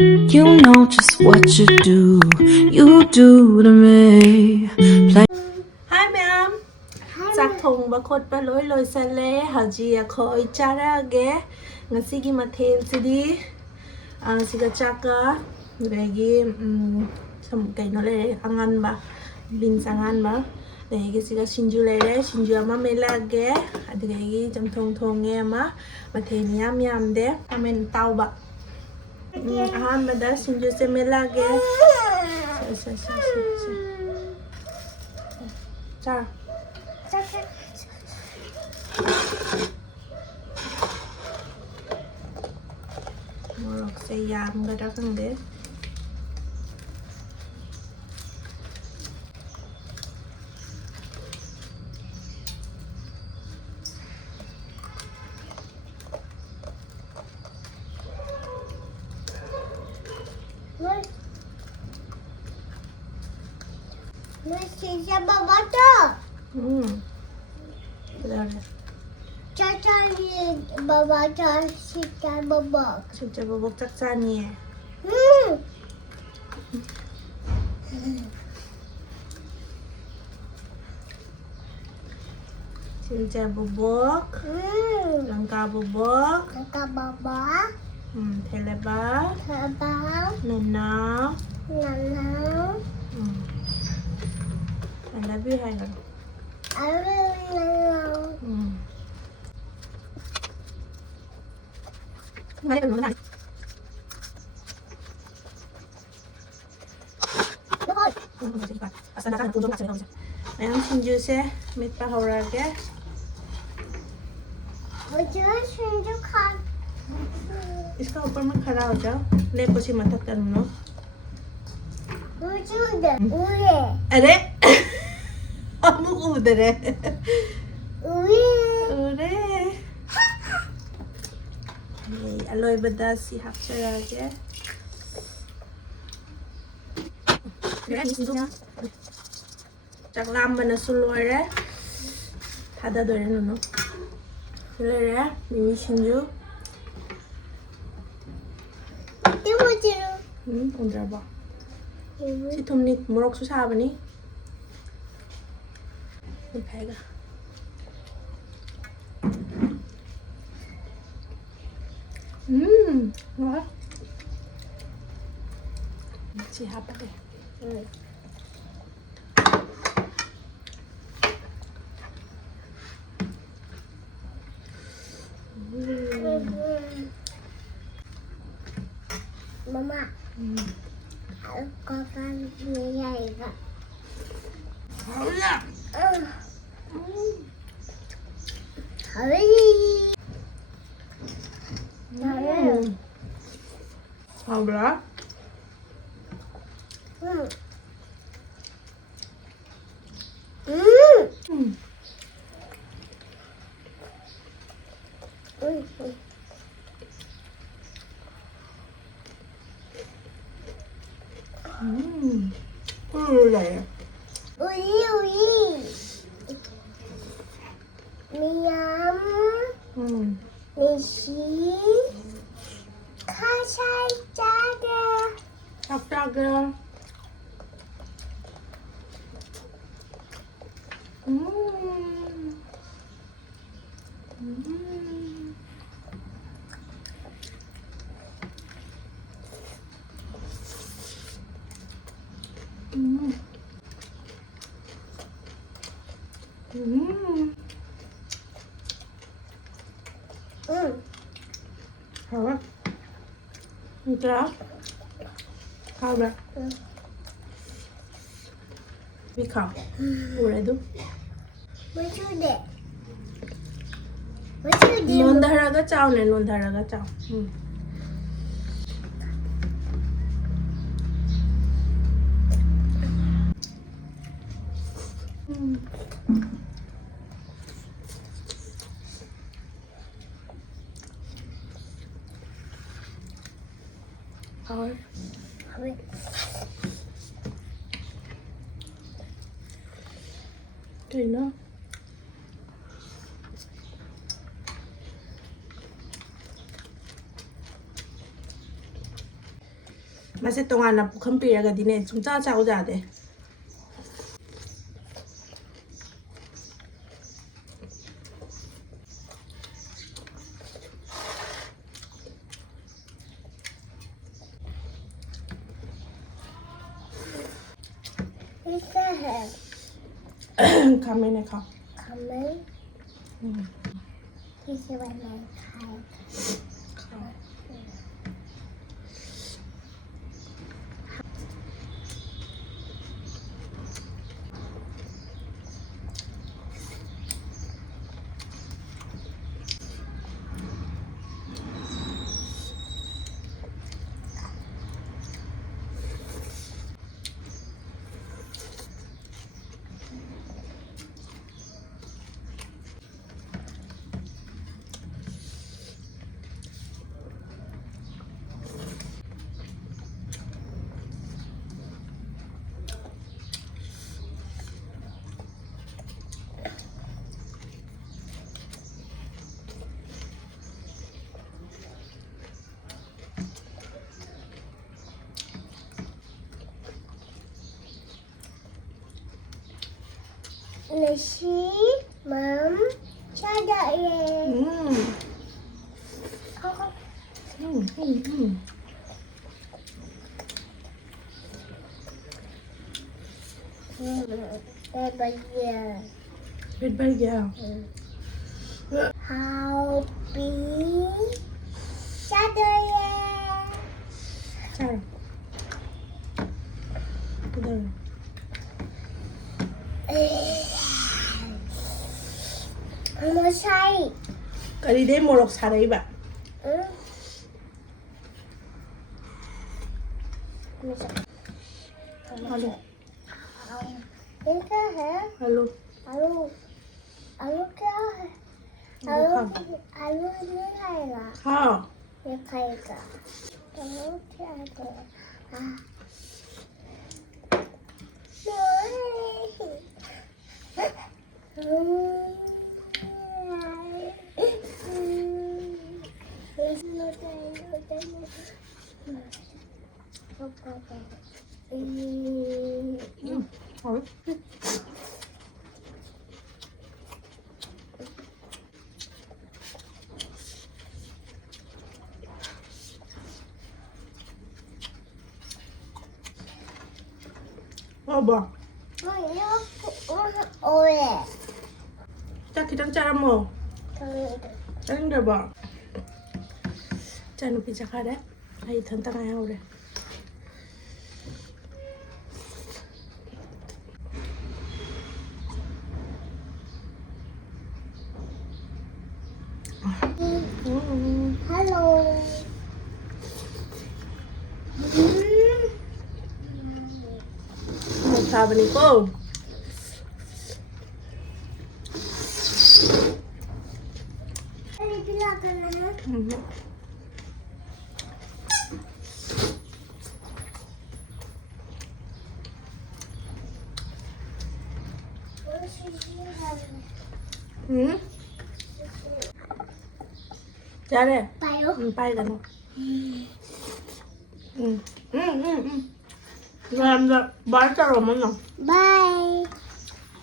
You know just what you do to me. Hi ma'am. Chak thongba khotpa loi loi sale haji khoi charage ngasigi mathel sidi siga chaka regi sam kaino le angan ba bin sangan ba regi siga sinju le sinju ama melage adregi jam thonge ama mathel yam yam de amen tauba अहमदा सिंजू से मिला के चार मोरक से याम गड़ा कंदे Sisa baba tu. Benar. Caca ni baba caca sisa baba. Sisa baba caca ni. Sisa bubuk. Langka bubuk. Langka baba. Teleba. Teleba. Nana. Nana. I love you, Hannah. I love you. Ayan, sinju se mit pa horage. मुझे सिंजू खा इसका ऊपर में खड़ा हो जाओ ले पोसी मत करनो मुझे उधर उड़े अरे हम उधर है उड़े उधर ये अलोई बदासी हफ्ते आगे चकलाम बना सुलोरे हादा दोरे नुनो सुलोरे मिमी सिंजू ये मुझे उधर बा si thumni morok su sabani ni phaiga ngon si hapa deh Mama có con như vậy vậy hỡi Hào lá này ui ui miam misi kasai jaga astaga hả Enggak khao nè đi khao ủa đấy đúng mới chưa để luôn thà ra cái chảo này luôn thà ra cái chảo thôi thì nó 맛이 동안 북한비라가 니네 좀 짜자오자 돼. 가면에 가. 가면 이제 완전 가. Nasi mam cadak ye. Bahagia. Bahagia. Happy cadak ye. Cara. Betul. Mau sai. Kali dia morok sarai ba. Halo. क्या है? Halo. आलू आलू क्या है? आलू आलू नहीं खाएगा। हाँ. ये खाएगा। आलू क्या है? Thôi. Bò. Ôi. Chắc khi đang chả mồ. Đang được bò. Echanupi Chak đấy. Hay thân ta ngay đây. Hello. Một thà bên cô. 잘해. 봐요. 빨리 가. làm bán cho rồi mọi người. Bye.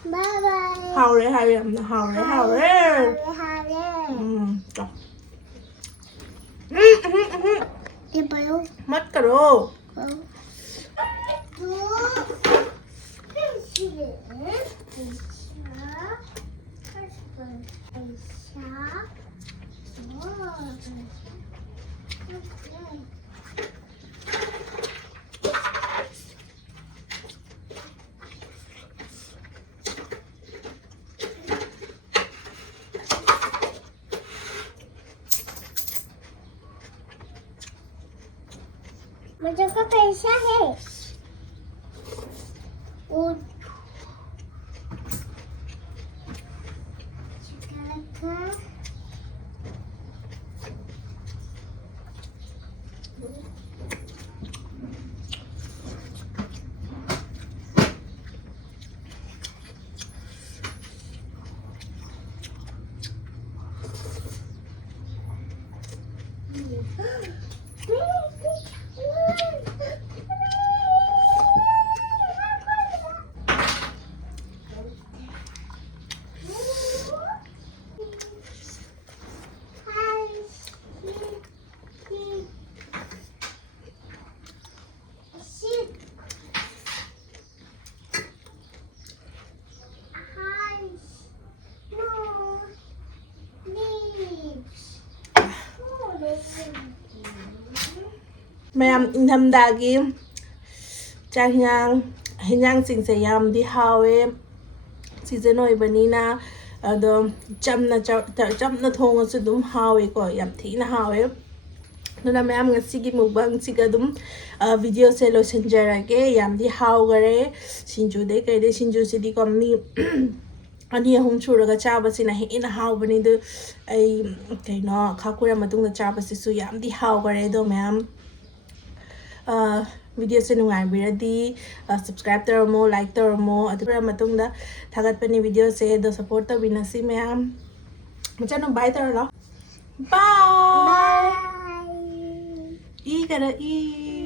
Bye bye. Hào đấy, hào đấy, hào đấy, hào đấy. Trời. Đi 봐요. mất cả đồ. मुझे को पैसा है वो ꯃꯌꯥꯝ ꯏꯪꯊꯝꯊꯥꯒꯤ ꯆꯥꯛ ꯍꯦꯟꯖꯥꯡꯁꯤꯡꯁꯦ ꯌꯥꯝꯗꯤ ꯍꯥꯎꯋꯦ season ꯑꯣꯏꯕꯅꯤꯅ ꯑꯗꯣ ꯆꯝꯅ ꯊꯣꯡꯉꯁꯨ ꯑꯗꯨꯝ ꯍꯥꯎꯋꯦꯀꯣ ꯌꯥꯝ ꯊꯤꯅ ꯍꯥꯎꯋꯦ ꯑꯗꯨꯅ ꯃꯌꯥꯝ ꯉꯁꯤꯒꯤ ꯃꯨꯛꯕꯥꯡꯁꯤꯒ ꯑꯗꯨꯝ ꯚꯤꯗꯤꯑꯣꯁꯦ ꯂꯣꯏꯁꯤꯟꯖꯔꯒꯦ ꯌꯥꯝꯗꯤ ꯍꯥꯎꯈꯔꯦ ꯁꯤꯡꯖꯨꯗꯩ ꯀꯩꯗꯩ ꯁꯤꯡꯖꯨꯁꯤꯗꯤꯀꯣ ꯃꯤ ꯑꯅꯤ ꯑꯍꯨꯝ ꯁꯨꯔꯒ ꯆꯥꯕꯁꯤꯅ ꯍꯦꯟꯅ ꯍꯥꯎꯕꯅꯤ ꯑꯗꯨ ꯑꯩ ꯀꯩꯅꯣ ꯈꯥ ꯀꯨꯏꯔ ꯃꯇꯨꯡꯗ ꯆꯥꯕꯁꯤꯁꯨ ꯌꯥꯝꯗꯤ ꯍꯥꯎꯈꯔꯦ ꯑꯗꯣ ꯃꯌꯥꯝ ꯚꯤꯗꯤꯑꯣꯁꯦ ꯅꯨꯡꯉꯥꯏꯕꯤꯔꯗꯤ ꯁꯕꯁꯀ꯭ꯔꯥꯏꯕ ꯇꯧꯔꯝꯃꯣ ꯂꯥꯏꯛ ꯇꯧꯔꯝꯃꯣ ꯑꯗꯨꯒ ꯃꯇꯨꯡꯗ ꯊꯥꯒꯠꯄꯅꯤ ꯚꯤꯗꯤꯑꯣꯁꯦ ꯑꯗꯣ ꯁꯞꯄꯣꯔꯠ ꯇꯧꯕꯤꯅꯁꯤ ꯃꯌꯥꯝ ꯃꯆꯥꯅꯨ ꯕꯥꯏ ꯇꯧꯔꯣ ꯕꯥꯏ Bye. 이 가라 이